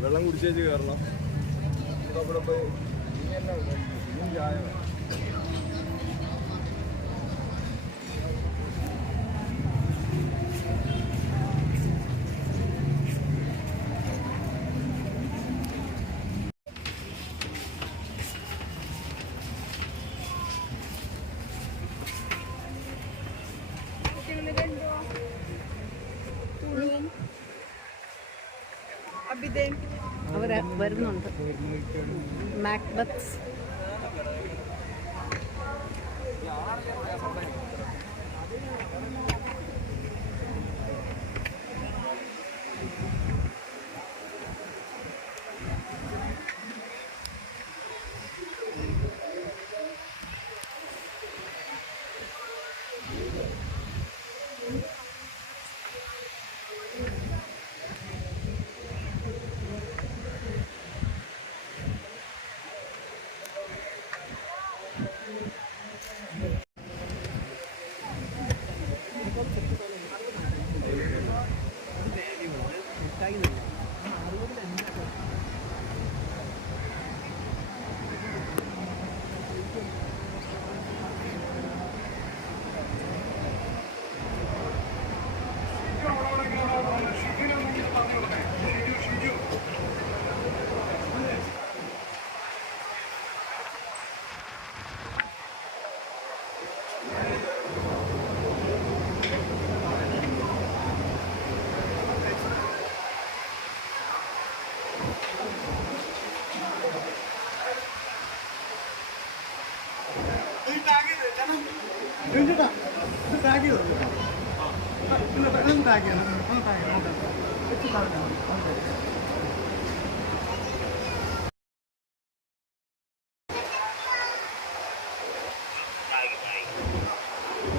വെള്ളം കുടിച്ചേച്ച് കയറണം അവിടെ പോയി ഇനി എന്നാ ഇനി ചായ വരുന്നുണ്ട്. മാക്ബത്സ്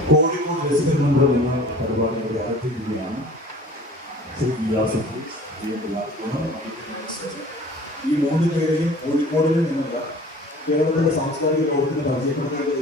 കോഴിക്കോട് റെസിഡന്റ് മന്ത്രം എന്ന പരിപാടിയുടെ ആരംഭിക്കുകയാണ് ശ്രീ വ്യാസത്തിൽ ഈ മൂന്ന് പേരെയും കോഴിക്കോടിൽ നിന്നുള്ള കേരളത്തിലെ സാംസ്കാരിക ലോകത്തിന് പരിചയപ്പെടുത്തേണ്ടതില്ല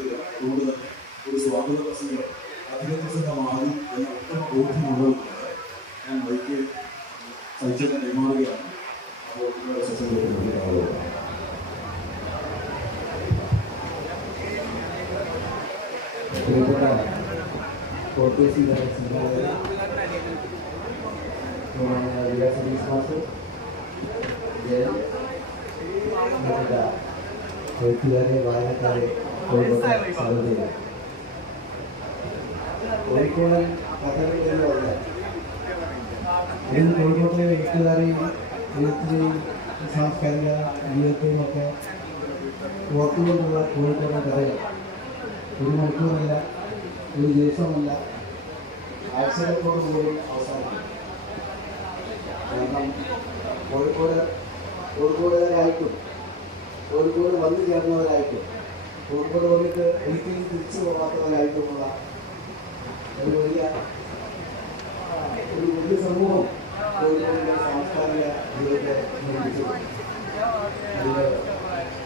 എഴുത്തുകാരെ വായനക്കാരെ കോഴിക്കോട് കഥകളിൽ എന്ന് പറഞ്ഞാൽ ഇന്ന് കോഴിക്കോട്ടെ എഴുത്തുകാരെയും എഴുത്തിനെയും സാംസ്കാരിക ജീവിതത്തെയും ഒക്കെ ഓർത്തുകൊണ്ടുള്ള കോഴിക്കോട്ടെ കഥകൾ ഒരു മണിക്കൂറല്ല ഒരു ദിവസമല്ല ആഴ്ചകളോട് കൂടി അവസാനിക്കും കാരണം കോഴിക്കോട് കോഴിക്കോടുകാരായിട്ടും കോഴിക്കോട് വന്നു ചേർന്നവരായിട്ടും കോഴിക്കോട് വന്നിട്ട് ഒരിക്കലും തിരിച്ചു പോകാത്തവരായിട്ടുമുള്ള ഒരു വലിയ ഒരു വലിയ സമൂഹം കോഴിക്കോടിന്റെ സാംസ്കാരിക ജീവിതത്തെ നിർമ്മിച്ചു. അതിൽ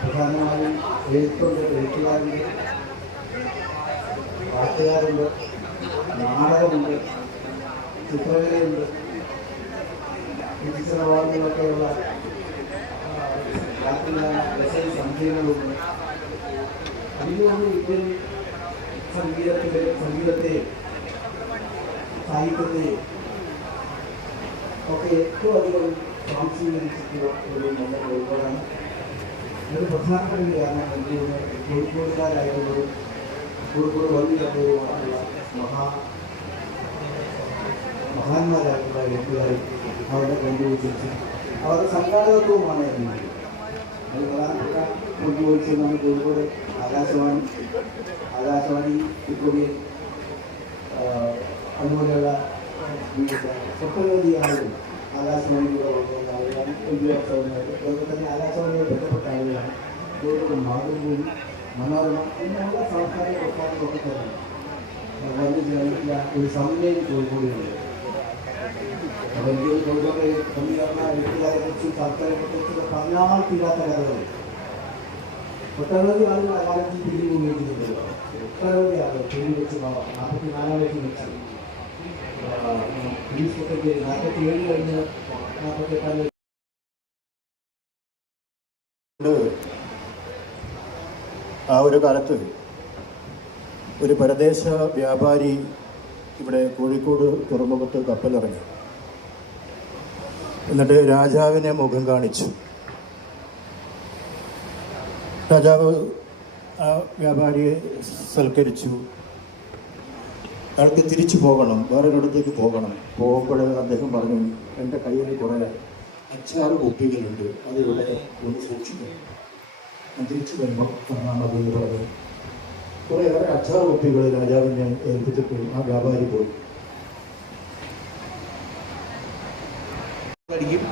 പ്രധാനമായും എഴുത്തുണ്ട് എഴുത്തുകാരുണ്ട് പാട്ടുകാരുണ്ട് നാടകമുണ്ട് ചിത്രകലയുണ്ട് ചിത്രവാദങ്ങളൊക്കെയുള്ള രസ സംഗീതങ്ങളുണ്ട് അതിലൊന്നും ഇന്ത്യൻ സംഗീതത്തിലെ സംഗീതത്തെയും സാഹിത്യത്തെയും ഒക്കെ ഏറ്റവും അധികം സ്വാംശീകരിച്ചിട്ടുള്ള ഒരു നല്ല കോഴിക്കോടാണ് ഒരു പ്രധാനപ്പെട്ട ഒരു കാരണം എനിക്ക് തോന്നുന്നു കോഴിക്കോടുകാരായിട്ടുള്ളതും കോഴിക്കോട് വന്നിട്ടുള്ള മഹാ മഹാന്മാരായിട്ടുള്ള എഴുത്തുകാരും അവരുടെ കൊണ്ടുപോയി അവരുടെ സംഘാടകത്വവുമാണ് എന്നത് ಹರಿವರಾಂಕ ಮುಗಿಯೋಕೆ ನಮ್ಮ ದೇವರೇ ಆಕಾಶವಾಣಿ ಆಕಾಶವಾಣಿ ಇಬ್ಬರಿಗೆ ಅನ್ನೋದೆಲ್ಲ ಸೊಪ್ಪಲ್ಲಿ ಯಾರು ಆಕಾಶವಾಣಿ ಕೂಡ ಒಳ್ಳೆಯ ಆಕಾಶವಾಣಿಯ ಬೆಟ್ಟಪಟ್ಟ ಆವಿಯಾಗಿ ದೇವರು ಮಾಧುಭೂಮಿ ಮನೋರಮ ಇನ್ನೆಲ್ಲ ಸರ್ಕಾರಿ ಒಪ್ಪಾಗಿ ಹೋಗುತ್ತಾರೆ ಒಂದು ಸಮಯ ಕೋಲ್ಕೊಂಡಿದ್ದಾರೆ ആ ഒരു കാലത്ത് ഒരു പരദേശ വ്യാപാരി ഇവിടെ കോഴിക്കോട് തുറമുഖത്ത് കപ്പലിറങ്ങി. എന്നിട്ട് രാജാവിനെ മുഖം കാണിച്ചു. രാജാവ് ആ വ്യാപാരിയെ സൽക്കരിച്ചു. അയാൾക്ക് തിരിച്ചു പോകണം വേറൊരിടത്തേക്ക് പോകണം. പോകുമ്പോൾ അദ്ദേഹം പറഞ്ഞു എന്റെ കയ്യിൽ കുറേ അച്ചാറ് കുപ്പികളുണ്ട് അതിവിടെ ഒന്ന് സൂക്ഷിക്കണം. തിരിച്ചു വരുമ്പോൾ എന്ന് പറഞ്ഞു. കുറേയേറെ കുപ്പികൾ രാജാവിനെ ഏൽപ്പിച്ചിട്ട് ആ വ്യാപാരി പോയി. അടിക്കും.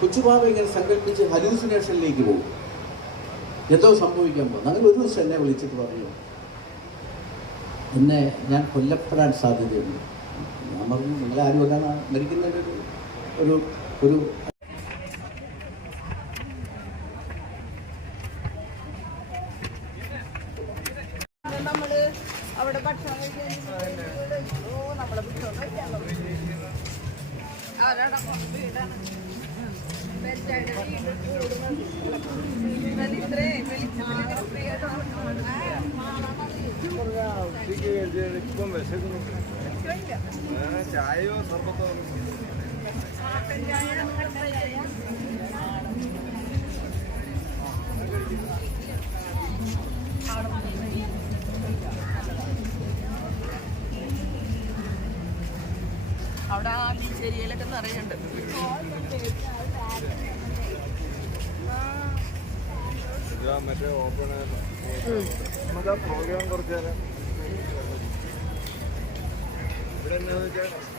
കൊച്ചുപാവ ഇങ്ങനെ സങ്കല്പിച്ച് ഹലൂസിനേഷനിലേക്ക് പോകും. എന്തോ സംഭവിക്കാൻ പോകും. അങ്ങനെ ഒരു ദിവസം എന്നെ വിളിച്ചിട്ട് പറഞ്ഞു എന്നെ ഞാൻ കൊല്ലപ്പെടാൻ സാധ്യതയുണ്ട്. ഞാൻ പറഞ്ഞു നിങ്ങളാരും ഒരാണ് മരിക്കുന്നതിന്റെ ഒരു ഒരു അവിടെ ഭക്ഷണം കഴിക്കാൻ ഓ നമ്മളെ ഭക്ഷണം കഴിക്കാൻ അവരടക്കം വീടാണ് ബെറ്റായിട്ട് വീട് കൂടുന്നത് ബീച്ചേരിയയിലൊക്കെ നിറയുണ്ട് ഇതാ മറ്റേ ഓപ്പൺ നമുക്ക് ആ പ്രോഗ്രാം കുറച്ച് നേരം ഇവിടെ എന്താണെന്ന് വെച്ചാൽ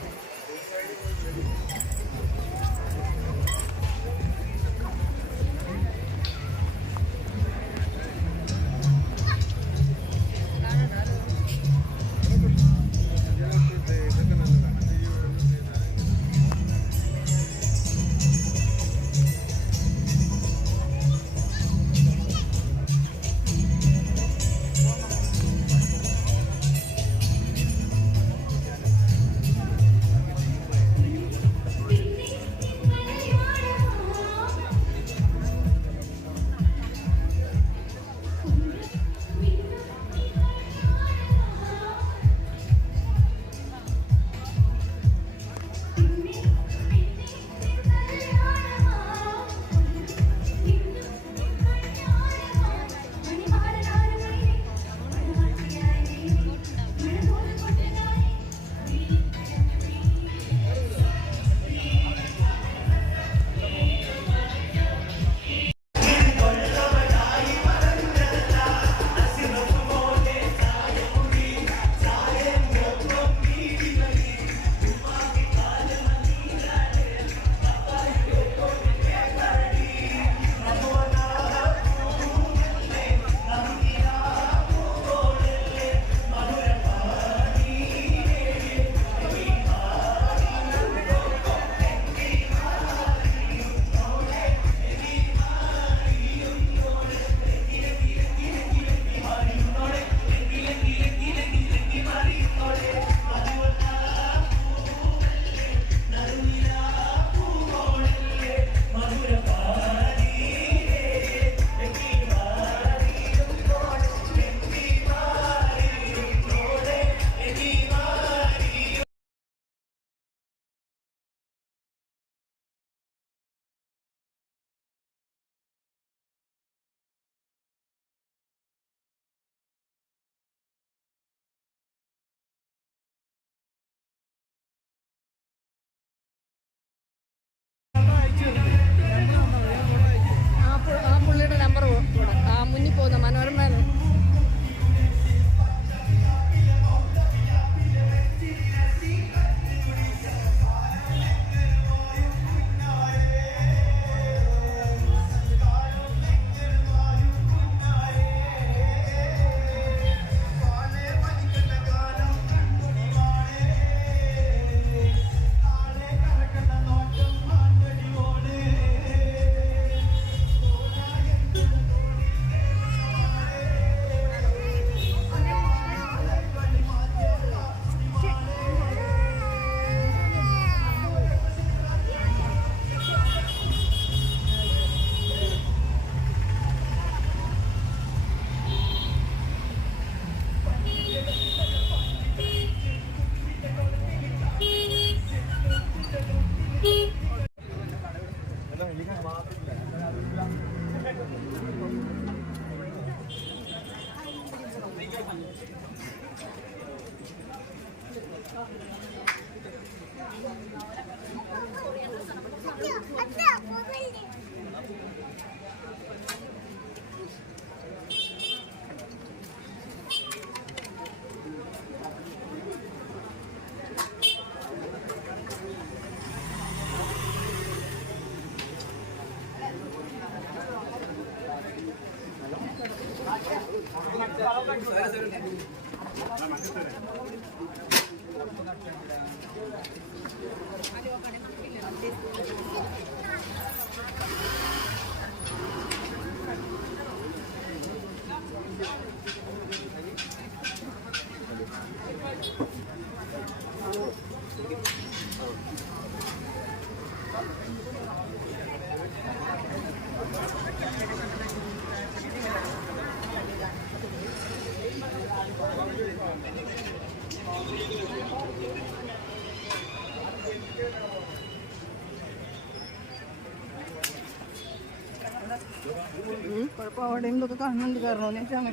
കുഴപ്പം അവിടെയും ഇതൊക്കെ കാണുന്നുണ്ട് കയറണമെന്ന് വെച്ചാൽ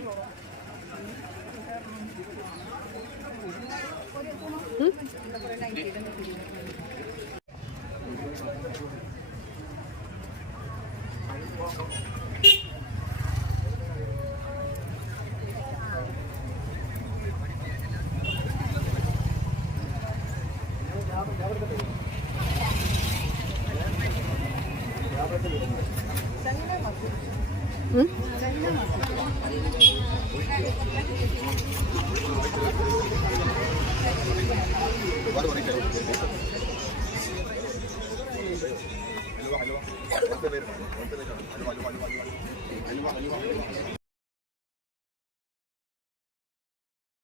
ഹലുവ ഹലുവ